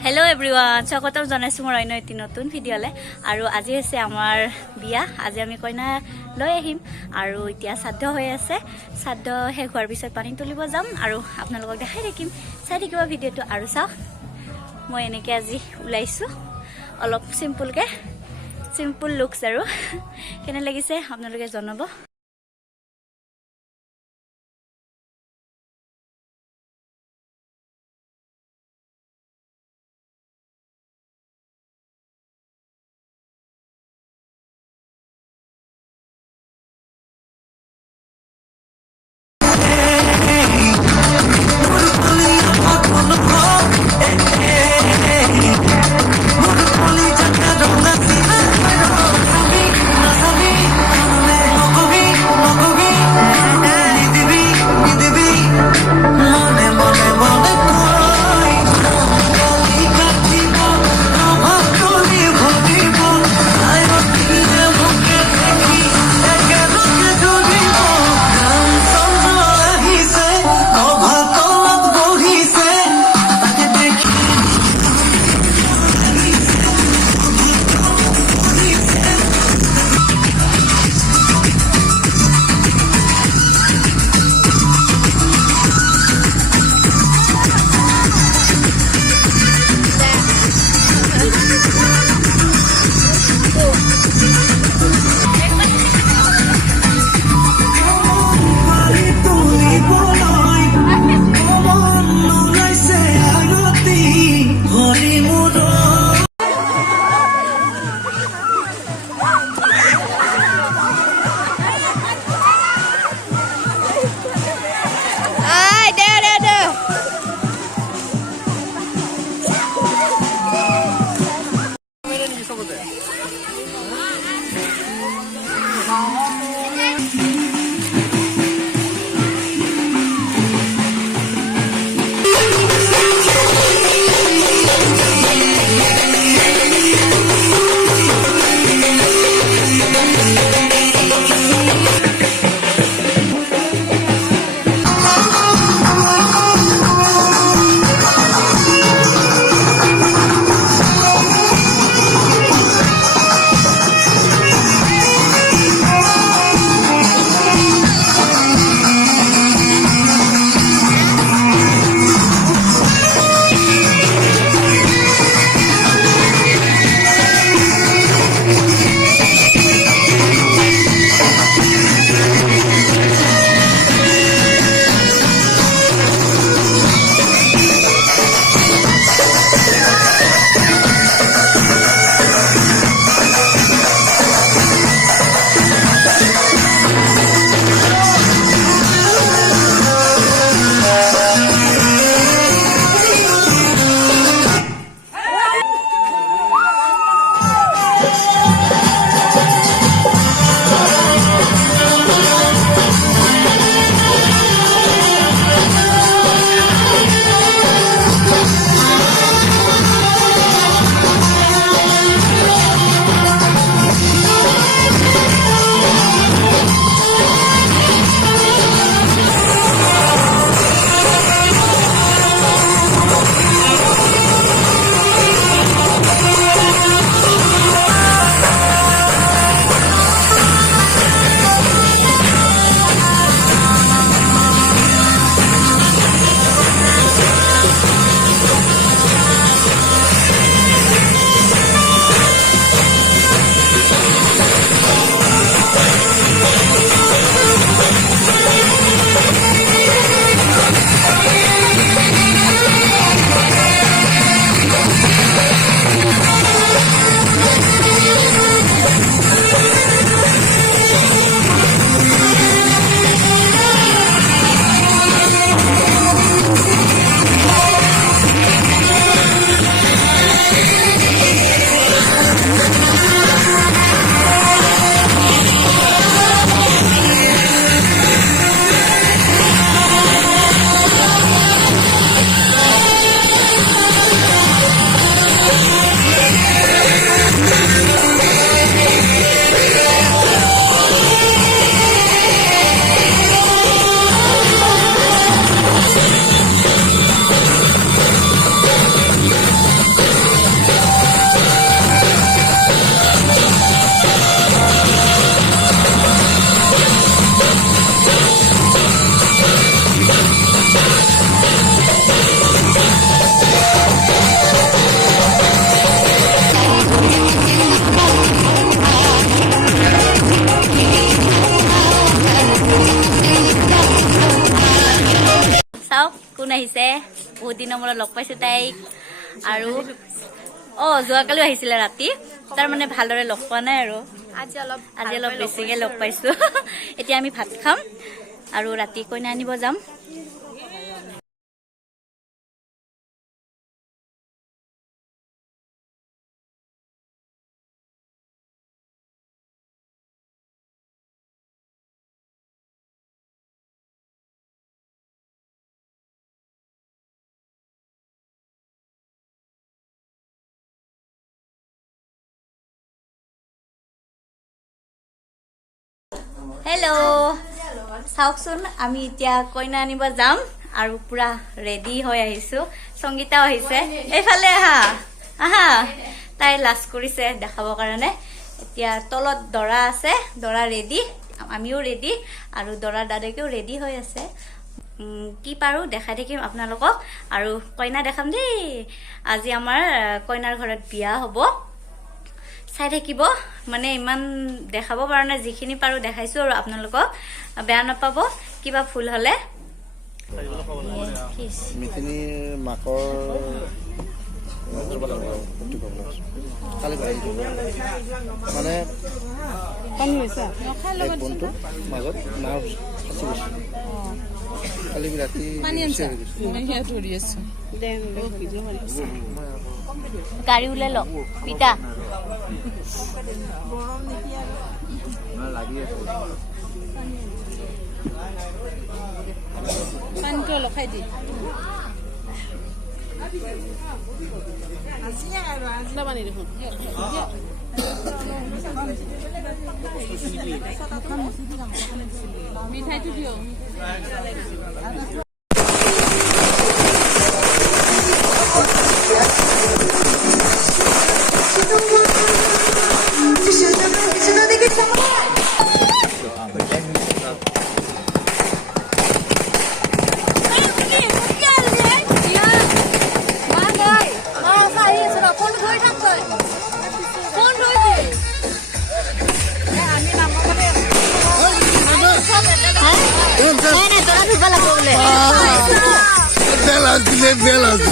Hello everyone, স্বাগতম জনাইছো মোৰ অন্য এটি নতুন ভিডিঅলে আৰু আজি আছে আমাৰ বিয়া আজি আমি কইনা লৈ আহিম আৰু এতিয়া সাধ্য হৈ আছে সাধ্য শেষ হোৱাৰ পিছত পানী তুলিব যাম আৰু আপোনালোকক দেখাই থাকিম চাই থাকিবা ভিডিঅটো আৰু চাওক মই এনেকৈ আজি ওলাইছো অলপ সিম্পল লুকস আৰু কেনে লাগিছে আপোনালোকে জনাব আহিছে বহুত দিনৰ মূৰত লগ পাইছো তাইক আৰু যোৱাকালিও আহিছিলে ৰাতি তাৰ মানে ভালদৰে লগ পোৱা নাই আৰু আজি অলপ বেছিকে লগ পাইছো এতিয়া আমি ভাত খাম আৰু ৰাতি কইনা আনিব যাম हेलो চাওকচোন আমি এতিয়া কইনা আনিব যাম আৰু পুৰা ৰেডি হৈ আহিছো সংগীতাও আহিছে এইফালে আহা তাই লাজ কৰিছে দেখাবৰ কাৰণে এতিয়া তলত দৰা আছে দৰা ৰেডি আমিও ৰেডি আৰু দৰা দাদাকেও ৰেডি হৈ আছে কি পাৰো দেখাই দেখিম আপোনালোকক আৰু কইনা দেখাম দেই আজি আমাৰ কইনাৰ ঘৰত বিয়া হ'ব চাই থাকিব মানে ইমান দেখাব পৰা নাই যিখিনি পাৰো দেখাইছো আৰু আপোনালোকক বেয়া নাপাব কিবা ফুল হলে মিথিনি মাকৰ মানে বনটো মাজত নাও ফাঁচি গৈছে কালি ৰাতি গাড়ী ওলাই ল পিতা পানীটো অলপ খাই দি পানী দেখোন মিঠাইটো দিয়ক Belas,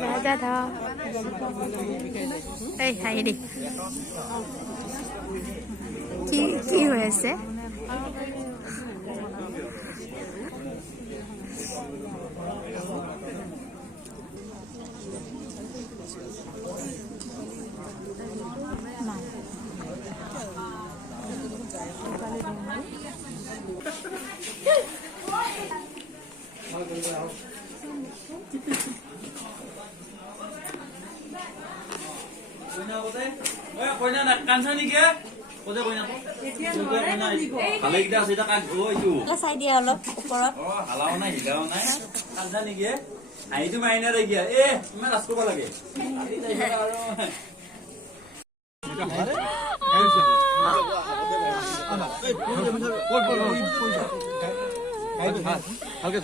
ৰাজা ধ এই হাঁহি দি কি হৈ আছে চাই দিয়া অলপ ওপৰত আইটো মাইনা দেখিয়া এ ইমান ৰাজ কৰিব লাগে ভালকে